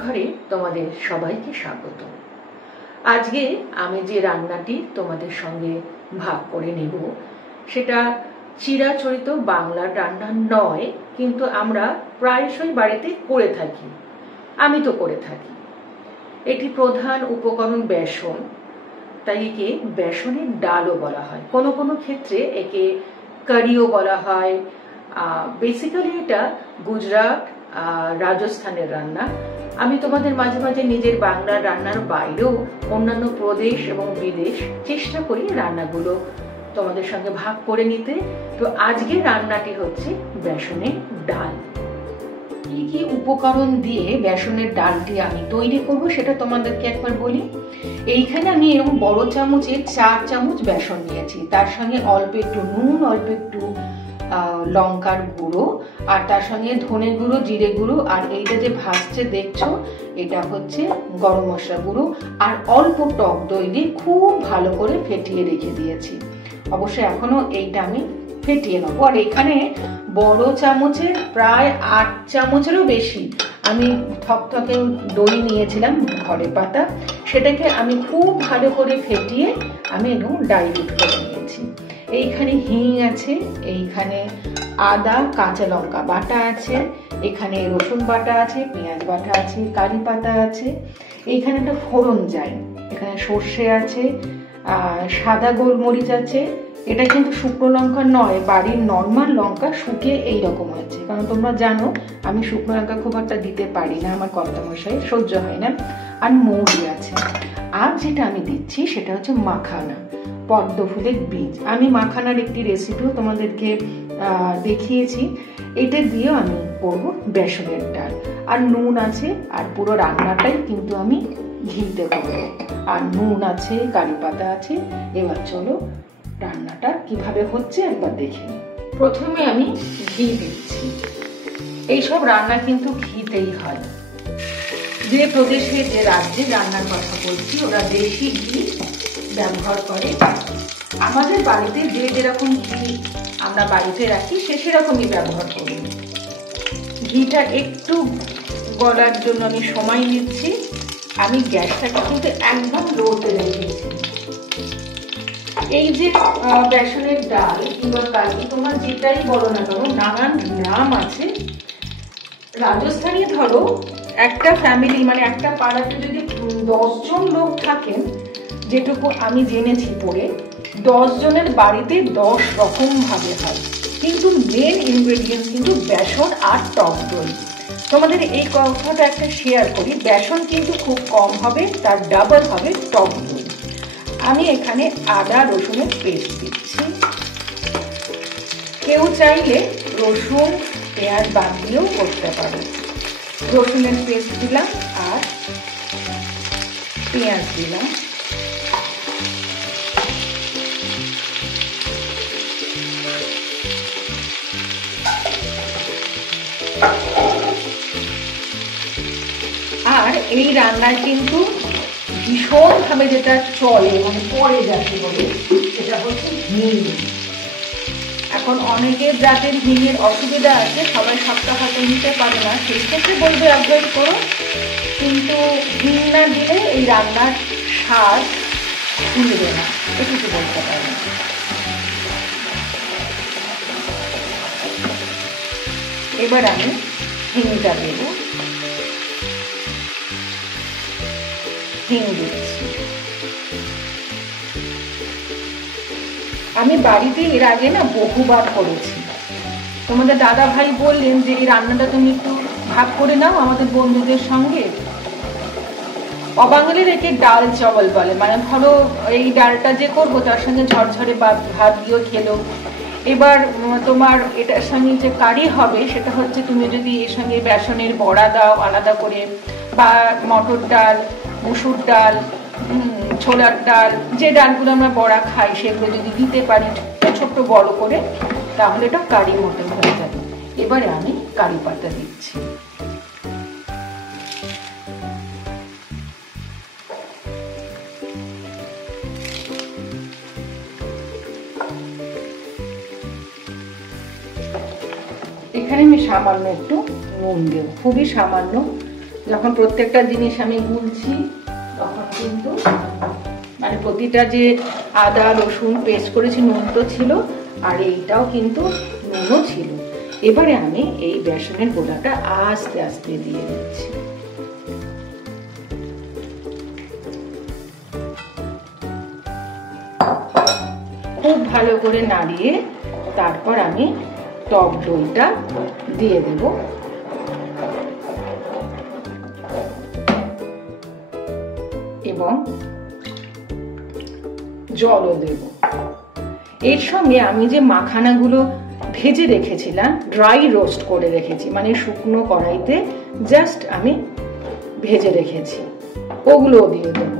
রান্নাঘরে তোমাদের সবাইকে স্বাগত। আজকে আমি যে রান্নাটি তোমাদের সঙ্গে ভাগ করে নেব সেটা চিরাচরিত বাংলার রান্না নয়, কিন্তু আমরা প্রায়শই বাড়িতে করে থাকি। আমি তো করে থাকি। এটি প্রধান উপকরণ বেসন, তাই একে বেসনের ডালও বলা হয়। কোনো কোনো ক্ষেত্রে একে কারিও বলা হয়। বেসিক্যালি এটা গুজরাট রাজস্থানের রান্না। আমি তোমাদের মাঝে মাঝে নিজের বাংলার রান্নার বাইরেও অন্যান্য প্রদেশ এবং বিদেশ চেষ্টা করি রান্নাগুলো তোমাদের সঙ্গে ভাগ করে নিতে। তো আজকে রান্নাটি হচ্ছে বেসনের ডাল। কি কি উপকরণ দিয়ে বেসনের ডালটি আমি তৈরি করব সেটা তোমাদেরকে একবার বলি। এইখানে আমি এরকম বড় চামচে 4 চামচ বেসন নিয়েছি, তার সঙ্গে অল্প একটু নুন, অল্প একটু লঙ্কার গুঁড়ো, আর তার সঙ্গে ধনে গুঁড়ো, জিরে গুঁড়ো, আর এইটা যে ভাজছে দেখছো এটা হচ্ছে গরম মশলা গুঁড়ো, আর অল্প টক দই দিয়ে খুব ভালো করে ফেটিয়ে রেখে দিয়েছি। অবশ্যই এখনো এইটা আমি ফেটিয়ে নেবো। আর এখানে বড় চামচের প্রায় 8 চামচেরও বেশি আমি থকথকে দই নিয়েছিলাম ঘরে পাতা, সেটাকে আমি খুব ভালো করে ফেটিয়ে আমি একদম ডাইলুট করে নিয়েছি। এইখানে হিং আছে, এইখানে আদা কাঁচা লঙ্কা বাটা আছে, এখানে রসুন বাটা আছে, পেঁয়াজ বাটা আছে, কারি পাতা আছে, এইখানে একটা ফোড়ন যায়, এখানে সর্ষে আছে, সাদা গোলমরিচ আছে। এটা কিন্তু শুকনো লঙ্কা নয়, বাড়ির নর্মাল লঙ্কা শুকিয়ে এইরকম হচ্ছে, কারণ তোমরা জানো আমি শুকনো লঙ্কা খুব একটা দিতে পারি না, আমার কর্তামশাই সহ্য হয় না। আর মৌরি আছে। আর যেটা আমি দিচ্ছি সেটা হচ্ছে মাখানা, পদ্ম ফুলের বীজ। আমি মাখানার একটি রেসিপিও তোমাদেরকে দেখিয়েছি। এটা দিয়েও আমি করব বেসনের ডাল। আর নুন আছে, আর পুরো রান্নাটাই কিন্তু আমি ঘিতে করব। আর নুন আছে, কারি পাতা আছে। এবার চলো রান্নাটা কিভাবে হচ্ছে একবার দেখে নিই। প্রথমে আমি ঘি দিচ্ছি। এইসব রান্না কিন্তু ঘিতেই হয়। যে প্রদেশে যে রাজ্যে রান্নার কথা বলছি ওরা দেশি ঘি ব্যবহার করে। আমাদের বাড়িতে যে যেরকম ঘি আমরা বাড়িতে রাখি সে সেরকমই ব্যবহার করি। ঘিটা একটু গলার জন্য আমি সময় নিচ্ছি। আমি গ্যাসটাকে কিন্তু একদম লোতে রেখেছি। এই যে বেসনের ডাল কিংবা কারি তোমরা যেটাই বলো না কেন, নানান নাম আছে। রাজস্থানে ধরো একটা ফ্যামিলি মানে একটা পাড়াতে যদি 10 জন লোক থাকেন, যেটুকু আমি জেনেছি পড়ে, 10 জনের বাড়িতে 10 রকম ভাবে হয়, কিন্তু মেন ইনগ্রেডিয়েন্টস কিন্তু বেসন আর টক দই। তোমাদের এই কথাটা একটা শেয়ার করি, বেসন কিন্তু খুব কম হবে, তার ডাবল হবে টক দই। আমি এখানে আদা রসুনের পেস্ট দিচ্ছি। কেউ চাইলে রসুন পেঁয়াজ বাদ দিয়েও করতে পারো। রসুনের পেস্ট দিলাম আর পেঁয়াজ দিলাম। আর এই রান্নায় কিন্তু ভীষণ ভাবে যেটা চলে মানে পরে যাচ্ছে বলে সেটা হচ্ছে হিং। এখন অনেকের জাতের হিঙের অসুবিধা আছে, সবাই সবটা হয়তো নিতে পারে না, সেই ক্ষেত্রে বলবে অ্যাভয়েড করো। কিন্তু হিং না দিলে এই রান্নার স্বাদ মিলবে না, এটুকু বলতে পারে না। এবার আমি হিংটা দেব। হিং দিচ্ছি। আমি বাড়িতে এর আগে না বহুবার করেছি। তোমাদের দাদা ভাই বললেন যে এই রান্নাটা তুমি একটু ভাগ করে নাও আমাদের বন্ধুদের সঙ্গে। অবাঙালির একে ডাল চাওয়াল বলে, মানে ধরো এই ডালটা যে করবো তার সঙ্গে ঝরঝরে ভাত দিয়েও খেলো। এবার তোমার এটার সঙ্গে যে কারি হবে সেটা হচ্ছে তুমি যদি এর সঙ্গে বেসনের বড়া দাও আলাদা করে, বা মটর ডাল, মুসুর ডাল, ছোলার ডাল, যে ডালগুলো আমরা বড়া খাই সেগুলো যদি দিতে পারি ছোট্ট বড় করে, তাহলে এটা কারি মতন হয়ে যাবে। এবারে আমি কারি পাতা দিচ্ছি। এখানে আমি সামান্য একটু নুন দেব, খুবই সামান্য, যখন প্রত্যেকটা জিনিস আমি গুলছি তখন কিন্তু মানে প্রতিটা যে আদা রসুন পেস্ট করেছি নুন তো ছিল, আর এইটাও কিন্তু নুনও ছিল। এবারে আমি এই বেসনের গোলাটা আস্তে আস্তে দিয়ে দিচ্ছি। খুব ভালো করে নাড়িয়ে তারপর আমি টক দইটা দিয়ে দেব। এবং জলও দেব। এর সঙ্গে আমি যে মাখানাগুলো ভেজে রেখেছিলাম, ড্রাই রোস্ট করে রেখেছি, মানে শুকনো কড়াইতে জাস্ট আমি ভেজে রেখেছি, ওগুলোও দিয়ে দেব।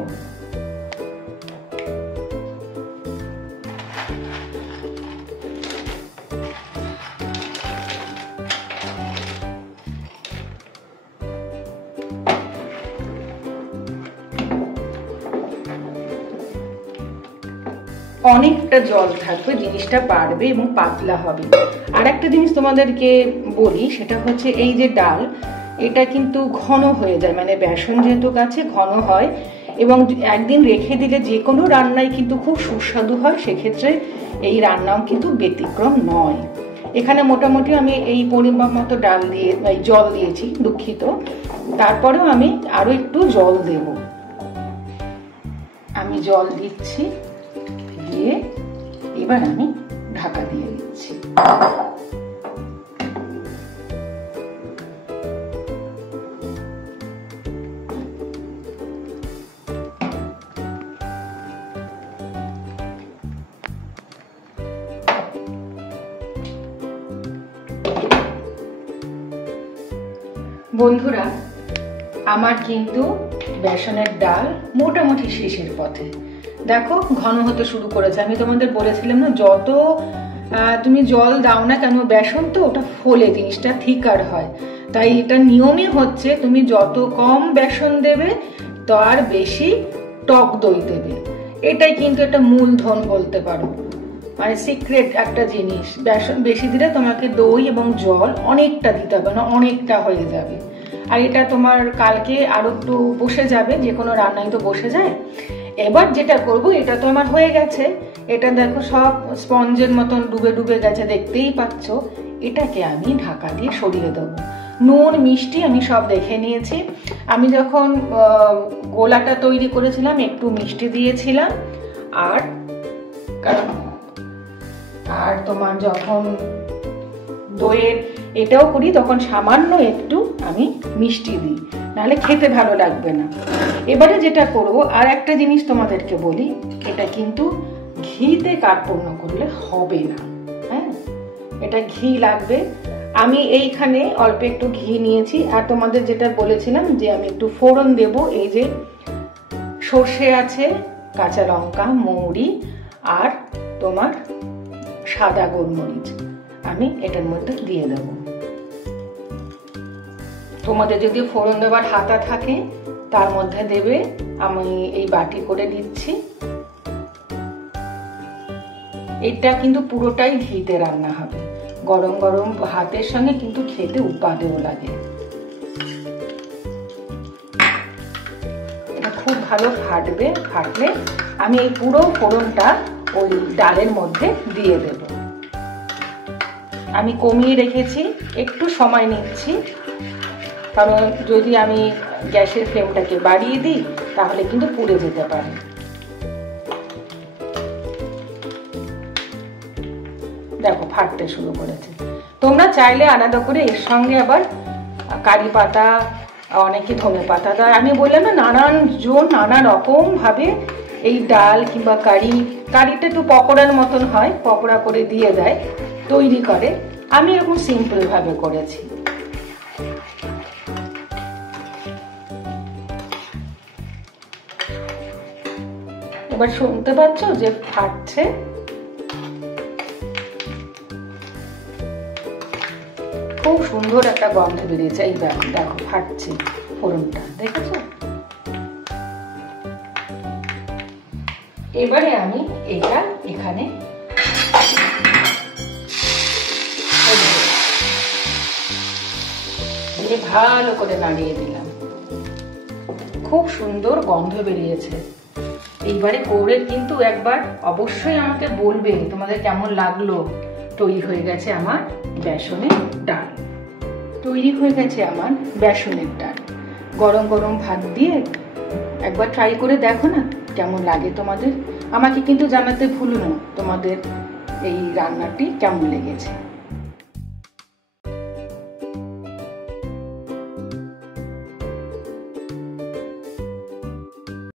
অনেকটা জল থাকবে, জিনিসটা বাড়বে এবং পাতলা হবে। আর একটা জিনিস তোমাদেরকে বলি, সেটা হচ্ছে এই যে ডাল, এটা কিন্তু ঘন হয়ে যায়, মানে বেসন যেহেতু কাছে ঘন হয়, এবং একদিন রেখে দিলে যে কোনো রান্নাই কিন্তু খুব সুস্বাদু হয়, সেক্ষেত্রে এই রান্নাও কিন্তু ব্যতিক্রম নয়। এখানে মোটামুটি আমি এই পরিমাণ মতো ডাল দিয়ে জল দিয়েছি, দুঃখিত। তারপরেও আমি আরো একটু জল দেব। আমি জল দিচ্ছি, দিয়ে এবার আমি ঢাকা দিয়ে দিচ্ছি। বন্ধুরা, আমার কিন্তু বেসনের ডাল মোটামুটি শেষের পথে। দেখো ঘন হতে শুরু করেছে। আমি তোমাদের বলেছিলাম না, যত তুমি জল দাও না কেন, বেসন তো ওটা ফোলে, জিনিসটা থিকার হয়। তাই এটা নিয়মই হচ্ছে তুমি যত কম বেসন দেবে তার বেশি টক দই দেবে। এটাই কিন্তু একটা মূলধন বলতে পারো, মানে সিক্রেট একটা জিনিস। বেসন বেশি দিলে তোমাকে দই এবং জল অনেকটা দিতে হবে, না অনেকটা হয়ে যাবে। আর এটা তোমার কালকে আরো একটু বসে যাবে, যে কোনো রান্নাই তো বসে যায়। এবার যেটা করব, এটা তো আমার হয়ে গেছে, এটা দেখো সব স্পঞ্জের মতন ডুবে ডুবে গেছে, দেখতেই পাচ্ছ। এটাকে আমি ঢাকা দিয়ে সরিয়ে দেবো। নুন মিষ্টি আমি সব দেখে নিয়েছি। আমি যখন গোলাটা তৈরি করেছিলাম একটু মিষ্টি দিয়েছিলাম, আর তোমার যখন দইয়ের এটাও করি তখন সামান্য একটু আমি মিষ্টি দিই, নাহলে খেতে ভালো লাগবে না। এবারে যেটা করব, আর একটা জিনিস তোমাদেরকে বলি, এটা কিন্তু ঘিতে কার্পণ্য করলে হবে না। হ্যাঁ, এটা ঘি লাগবে। আমি এইখানে অল্প একটু ঘি নিয়েছি। আর তোমাদের যেটা বলেছিলাম যে আমি একটু ফোড়ন দেব, এই যে সর্ষে আছে, কাঁচা লঙ্কা, মৌরি আর তোমার সাদা গোলমরিচ আমি এটার মধ্যে দিয়ে দেব। তোমাদের যদি ফোড়ন দেওয়ার হাতা থাকে তার মধ্যে দেবে। আমি এই বাটি করে দিচ্ছি। এটা কিন্তু পুরোটাই ঘিতে রান্না হবে। গরম গরম ভাতের সঙ্গে কিন্তু খেতে উপাদেয় লাগে। এটা খুব ভালো ফাটবে। ফাটলে আমি এই পুরো ফোড়নটা ওই ডালের মধ্যে দিয়ে দেব। আমি কমিয়ে রেখেছি, একটু সময় নিচ্ছি, কারণ যদি আমি গ্যাসের ফ্লেমটাকে বাড়িয়ে দিই তাহলে কিন্তু পুড়ে যেতে পারে। দেখো ফাটতে শুরু করেছে। তোমরা চাইলে আলাদা করে এর সঙ্গে আবার কারি পাতা, অনেকে ধনে পাতা দেয়। আমি বললাম না, নানান জন নানা রকম ভাবে এই ডাল কিংবা কারিটা একটু পকোড়ার মতন হয়, পকোড়া করে দিয়ে দেয়, তৈরি করে। আমি এরকম সিম্পল ভাবে করেছি। এবার শুনতে পাচ্ছ যে ফাটছে। খুব সুন্দর একটা গন্ধ বেরিয়েছে। এই দেখো ফাটছে ফোড়নটা, দেখেছো? এবারে আমি এটা এখানে ভালো করে নাড়িয়ে দিলাম। খুব সুন্দর গন্ধ বেরিয়েছে। এইবারে করে কিন্তু একবার অবশ্যই আমাকে বলবে তোমাদের কেমন লাগলো। তৈরি হয়ে গেছে আমার বেসনের ডাল। তৈরি হয়ে গেছে আমার বেসনের ডাল। গরম গরম ভাত দিয়ে একবার ট্রাই করে দেখো না কেমন লাগে তোমাদের। আমাকে কিন্তু জানাতে ভুলো না তোমাদের এই রান্নাটি কেমন লেগেছে।